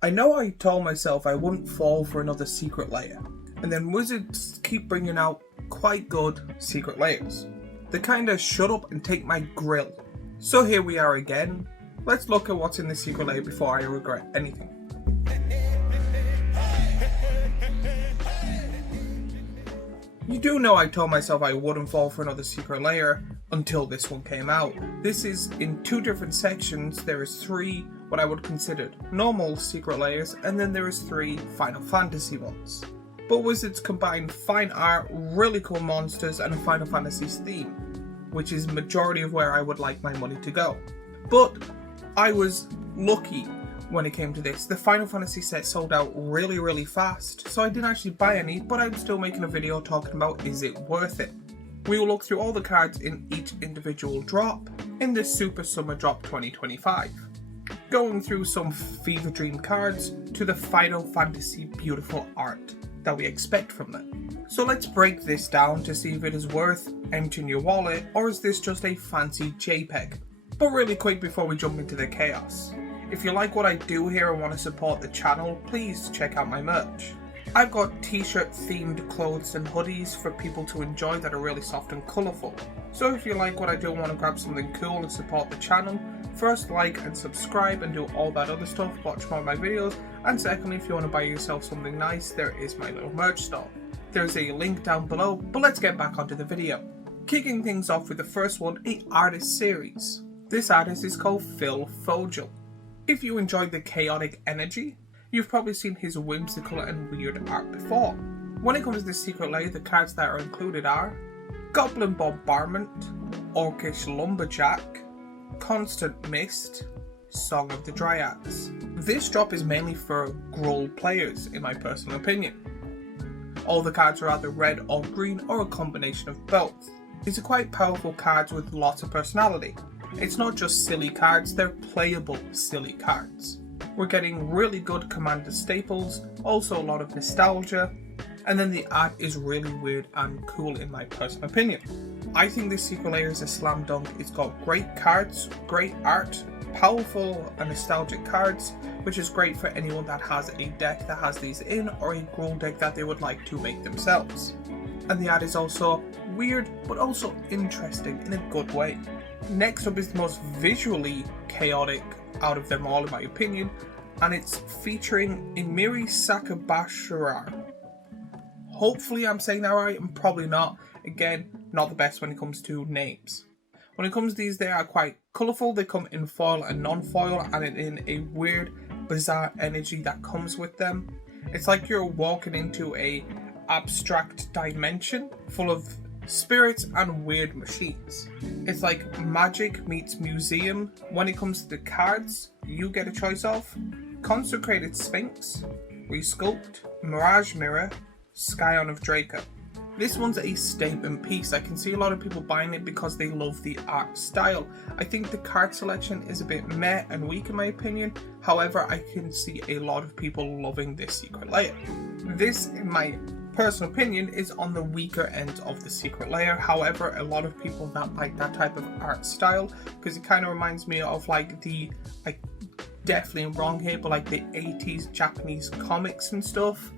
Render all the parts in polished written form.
I know I told myself I wouldn't fall for another Secret Lair, and then Wizards keep bringing out quite good Secret Lairs. They kinda shut up and take my grill. So here we are again. Let's look at what's in the Secret Lair before I regret anything. You do know I told myself I wouldn't fall for another Secret Lair until this one came out. This is in two different sections. There is three what I would consider normal Secret Lairs, and then there is three Final Fantasy ones. But Wizards combine fine art, really cool monsters, and a Final Fantasy's theme, which is majority of where I would like my money to go. But I was lucky when it came to this. The Final Fantasy set sold out really fast, so I didn't actually buy any, but I'm still making a video talking about is it worth it. We will look through all the cards in each individual drop in this Super Summer Drop 2025. Going through some Fever Dream cards to the Final Fantasy beautiful art that we expect from them. So let's break this down to see if it is worth emptying your wallet, or is this just a fancy JPEG. But really quick before we jump into the chaos. If you like what I do here and want to support the channel, please check out my merch. I've got t-shirt themed clothes and hoodies for people to enjoy that are really soft and colourful. So if you like what I do and want to grab something cool and support the channel, first like and subscribe and do all that other stuff, watch more of my videos, and secondly if you want to buy yourself something nice, there is my little merch store. There's a link down below, but let's get back onto the video. Kicking things off with the first one, a artist series. This artist is called Phil Fogel. If you enjoyed the chaotic energy, you've probably seen his whimsical and weird art before. When it comes to Secret Lair, the cards that are included are Goblin Bombardment, Orcish Lumberjack, Constant Mist, Song of the Dryads. This drop is mainly for Gruul players, in my personal opinion. All the cards are either red or green or a combination of both. These are quite powerful cards with lots of personality. It's not just silly cards, they're playable silly cards. We're getting really good commander staples, also a lot of nostalgia, and then the art is really weird and cool in my personal opinion. I think this Secret Lair is a slam dunk. It's got great cards, great art, powerful and nostalgic cards, which is great for anyone that has a deck that has these in, or a Gruul deck that they would like to make themselves. And the art is also weird, but also interesting in a good way. Next up is the most visually chaotic out of them all in my opinion, and it's featuring Emiri Sakabashira. Hopefully I'm saying that right, and probably not. Again, not the best when it comes to names. When it comes to these, they are quite colourful. They come in foil and non-foil, and in a weird, bizarre energy that comes with them. It's like you're walking into a abstract dimension full of spirits and weird machines. It's like magic meets museum. When it comes to the cards, you get a choice of Consecrated Sphinx, Resculpt, Mirage Mirror, Scion of Draco. This one's a statement piece. I can see a lot of people buying it because they love the art style. I think the card selection is a bit meh and weak in my opinion. However, I can see a lot of people loving this Secret Lair. This, in my personal opinion, is on the weaker end of the Secret Lair. However, a lot of people that like that type of art style, because it kind of reminds me of like the, like, definitely I'm wrong here, but like the 80s Japanese comics and stuff,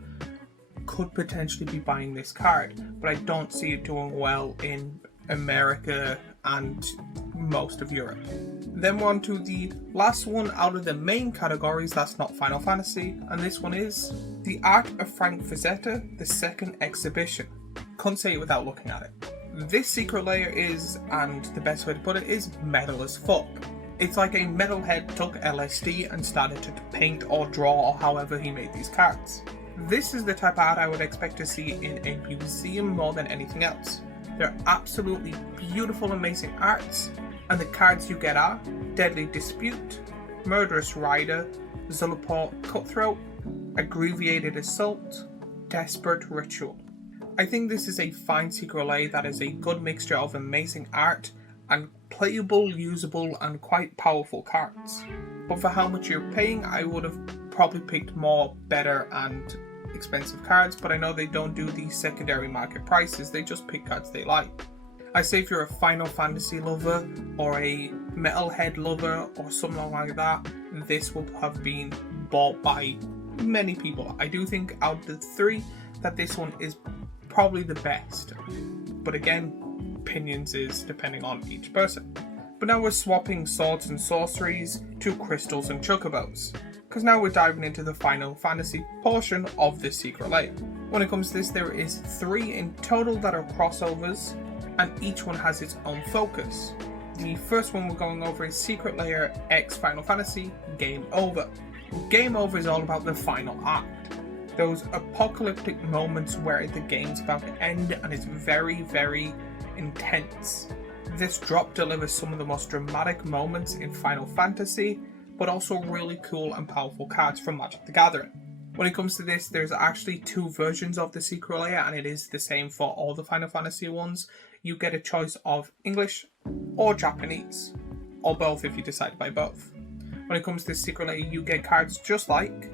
could potentially be buying this card, but I don't see it doing well in America and most of Europe. Then we're on to the last one out of the main categories that's not Final Fantasy, and this one is The Art of Frank Frazetta, the second exhibition. Couldn't say it without looking at it. This Secret Lair is, and the best way to put it is, metal as fuck. It's like a metalhead took LSD and started to paint or draw or however he made these cards. This is the type of art I would expect to see in a museum more than anything else. They're absolutely beautiful, amazing arts, and the cards you get are Deadly Dispute, Murderous Rider, Zulaport Cutthroat, Abbreviated Assault, Desperate Ritual. I think this is a fine Secret Lair that is a good mixture of amazing art and playable, usable, and quite powerful cards. But for how much you're paying, I would have probably picked more better and expensive cards, but I know they don't do the secondary market prices, they just pick cards they like. I say if you're a Final Fantasy lover or a Metalhead lover or something like that, this will have been bought by many people. I do think out of the three that this one is probably the best. But again, opinions is depending on each person. But now we're swapping swords and sorceries to crystals and chocobos, because now we're diving into the Final Fantasy portion of this Secret Lair. When it comes to this, there is 3 in total that are crossovers, and each one has its own focus. The first one we're going over is Secret Lair X Final Fantasy Game Over. Game Over is all about the final act. Those apocalyptic moments where the game's about to end and it's very, very intense. This drop delivers some of the most dramatic moments in Final Fantasy, but also really cool and powerful cards from Magic the Gathering. When it comes to this, there's actually 2 versions of the Secret Lair, and it is the same for all the Final Fantasy ones. You get a choice of English or Japanese, or both if you decide to buy both. When it comes to Secret Lair, you get cards just like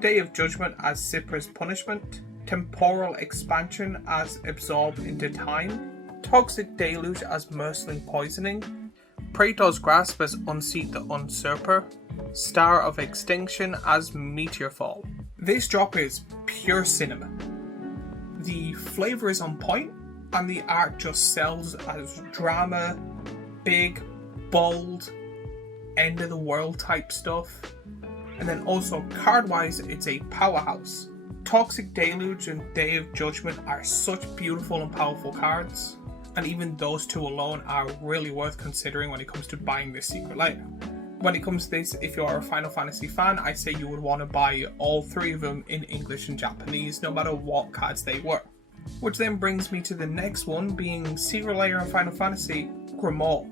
Day of Judgment as Cypra's Punishment, Temporal Expansion as Absorb into Time, Toxic Deluge as Merciless Poisoning, Praetor's Grasp as Unseat the Usurper, Star of Extinction as Meteor Fall. This drop is pure cinema. The flavour is on point, and the art just sells as drama, big, bold, end of the world type stuff. And then also card-wise, it's a powerhouse. Toxic Deluge and Day of Judgment are such beautiful and powerful cards, and even those 2 alone are really worth considering when it comes to buying this Secret Lair. When it comes to this, if you are a Final Fantasy fan, I say you would want to buy all 3 of them in English and Japanese, no matter what cards they were. Which then brings me to the next one, being Secret Lair and Final Fantasy Grimoire.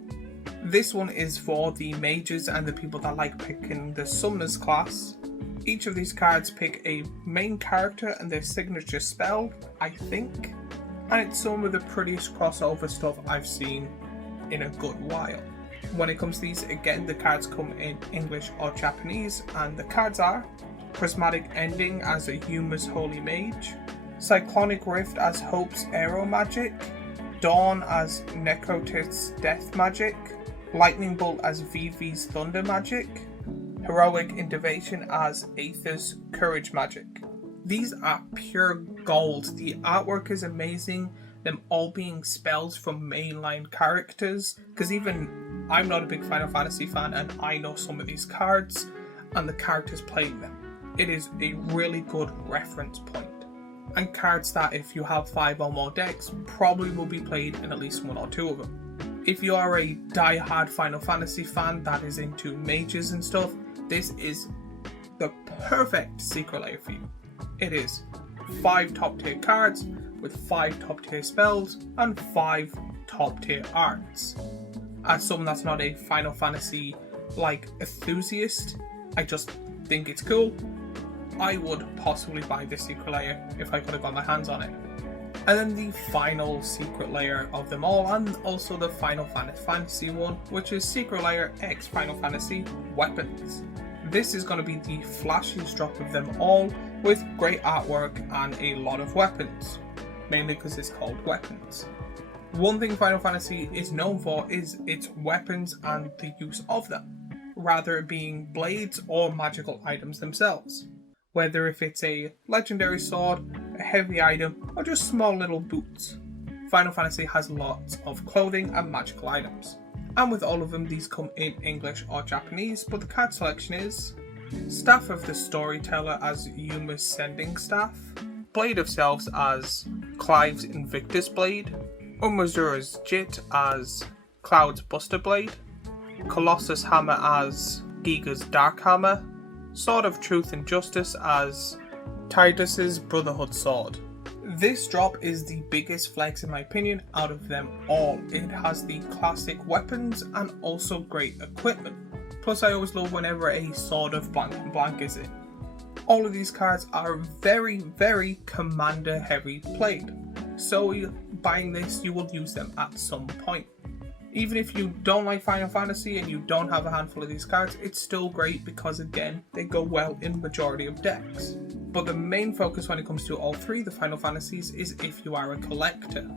This one is for the mages and the people that like picking the summoners class. Each of these cards pick a main character and their signature spell, I think. And it's some of the prettiest crossover stuff I've seen in a good while. When it comes to these, again, the cards come in English or Japanese, and the cards are Prismatic Ending as a Huma's Holy Mage, Cyclonic Rift as Hope's Arrow Magic, Dawn as Necrotith's Death Magic, Lightning Bolt as Vivi's Thunder Magic, Heroic Intervention as Aether's Courage Magic. These are pure gold. The artwork is amazing, them all being spells from mainline characters, because even I'm not a big Final Fantasy fan and I know some of these cards and the characters playing them. It is a really good reference point. And cards that, if you have 5 or more decks, probably will be played in at least 1 or 2 of them. If you are a die-hard Final Fantasy fan that is into mages and stuff, this is the perfect Secret Lair for you. It is 5 top tier cards with 5 top tier spells and 5 top tier arts. As someone that's not a Final Fantasy enthusiast, I just think it's cool. I would possibly buy this Secret Lair if I could have got my hands on it. And then the final Secret Lair of them all, and also the Final Fantasy one, which is Secret Lair X Final Fantasy Weapons. This is going to be the flashiest drop of them all, with great artwork and a lot of weapons, mainly because it's called Weapons. One thing Final Fantasy is known for is its weapons and the use of them, rather it being blades or magical items themselves. Whether if it's a legendary sword, a heavy item, or just small little boots. Final Fantasy has lots of clothing and magical items. And with all of them, these come in English or Japanese, but the card selection is Staff of the Storyteller as Yuma's Sending Staff, Blade of Selves as Clive's Invictus Blade, Umazura's Jit as Cloud's Buster Blade, Colossus Hammer as Giga's Dark Hammer, Sword of Truth and Justice as Tidus's Brotherhood Sword. This drop is the biggest flex in my opinion out of them all. It has the classic weapons and also great equipment. Plus I always love whenever a Sword of Blank and Blank is in. All of these cards are very, very commander heavy played. So buying this, you will use them at some point. Even if you don't like Final Fantasy and you don't have a handful of these cards, it's still great because again, they go well in majority of decks. But the main focus when it comes to all 3 of the Final Fantasies is if you are a collector.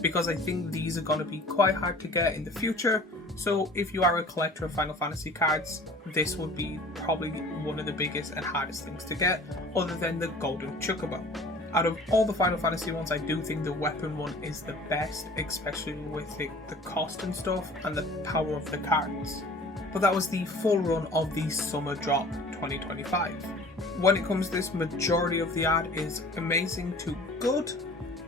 Because I think these are going to be quite hard to get in the future, So if you are a collector of Final Fantasy cards, this would be probably one of the biggest and hardest things to get, other than the Golden Chocobo. Out of all the Final Fantasy ones, I do think the weapon one is the best, especially with the cost and stuff and the power of the cards. But that was the full run of the Summer Drop 2025. When it comes to this, majority of the art is amazing to good.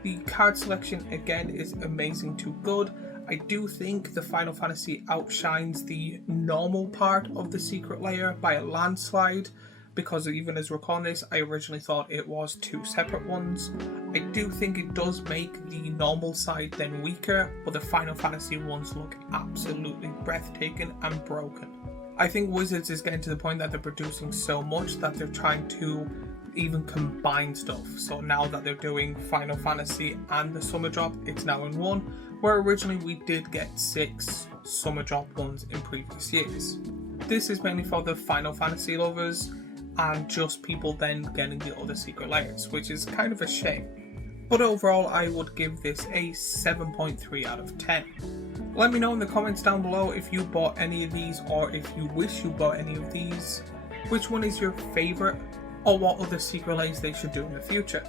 The card selection again is amazing to good. I do think the Final Fantasy outshines the normal part of the Secret Lair by a landslide, because even as recording this, I originally thought it was two separate ones. I do think it does make the normal side then weaker, but the Final Fantasy ones look absolutely breathtaking and broken. I think Wizards is getting to the point that they're producing so much that they're trying to even combine stuff. So now that they're doing Final Fantasy and the Summer Drop, it's now in one, where originally we did get 6 Summer Drop ones in previous years. This is mainly for the Final Fantasy lovers, and just people then getting the other Secret Lairs, which is kind of a shame. But overall, I would give this a 7.3 out of 10. Let me know in the comments down below if you bought any of these, or if you wish you bought any of these. Which one is your favourite, or what other Secret Lairs they should do in the future.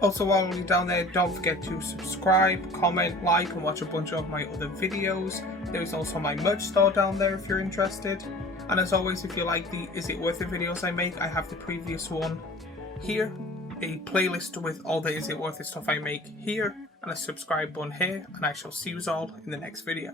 Also, while you're down there, don't forget to subscribe, comment, like, and watch a bunch of my other videos. There's also my merch store down there if you're interested. And as always, if you like the Is It Worth It videos I make, I have the previous one here, a playlist with all the Is It Worth It stuff I make here, and a subscribe button here, and I shall see you all in the next video.